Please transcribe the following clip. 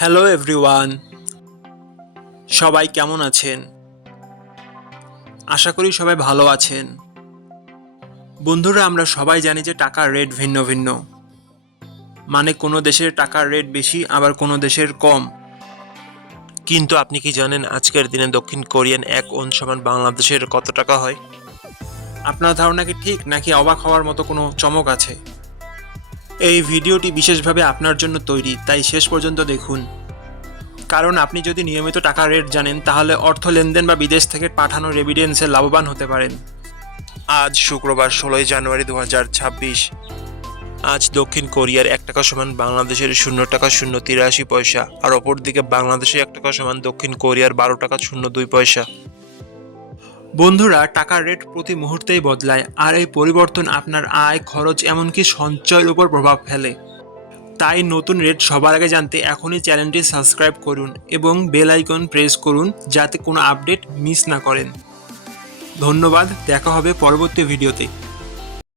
Hello everyone, সবাই কেমন আছেন? আশা করি সবাই ভালো আছেন। বন্ধুরা, আমরা সবাই জানি যে টাকার রেট ভিন্ন ভিন্ন। মানে কোনো দেশের টাকার রেট বেশি, আবার কোনো দেশের কম। কিন্তু আপনি কি জানেন আজকের দিনে দক্ষিণ কোরিয়ান 1 ওন সমান বাংলাদেশের কত টাকা হয়? আপনার ধারণা কি ঠিক, নাকি অবাক হওয়ার মতো কোনো চমক আছে? এই ভিডিওটি বিশেষভাবে আপনার জন্য তৈরি, তাই শেষ পর্যন্ত দেখুন। কারণ আপনি যদি নিয়মিত টাকার রেট জানেন, তাহলে অর্থ লেনদেন বা বিদেশ থেকে পাঠানো রেমিটেন্সে লাভবান হতে পারেন। আজ শুক্রবার 16 জানুয়ারি 2026। আজ দক্ষিণ কোরিয়ার 1 টাকা সমান বাংলাদেশের 0 টাকা 0.83 পয়সা, আর অপরদিকে বাংলাদেশে 1 টাকা সমান দক্ষিণ কোরিয়ার 12 টাকা 02 পয়সা। বন্ধুরা, টাকার রেট প্রতি মুহূর্তেই বদলায়, আর এই পরিবর্তন আপনার আয়, খরচ, এমনকি সঞ্চয়ের উপর প্রভাব ফেলে। তাই নতুন রেট সবার আগে জানতে এখনই চ্যানেলটি সাবস্ক্রাইব করুন এবং বেল আইকন প্রেস করুন, যাতে কোনো আপডেট মিস না করেন। ধন্যবাদ, দেখা হবে পরবর্তী ভিডিওতে।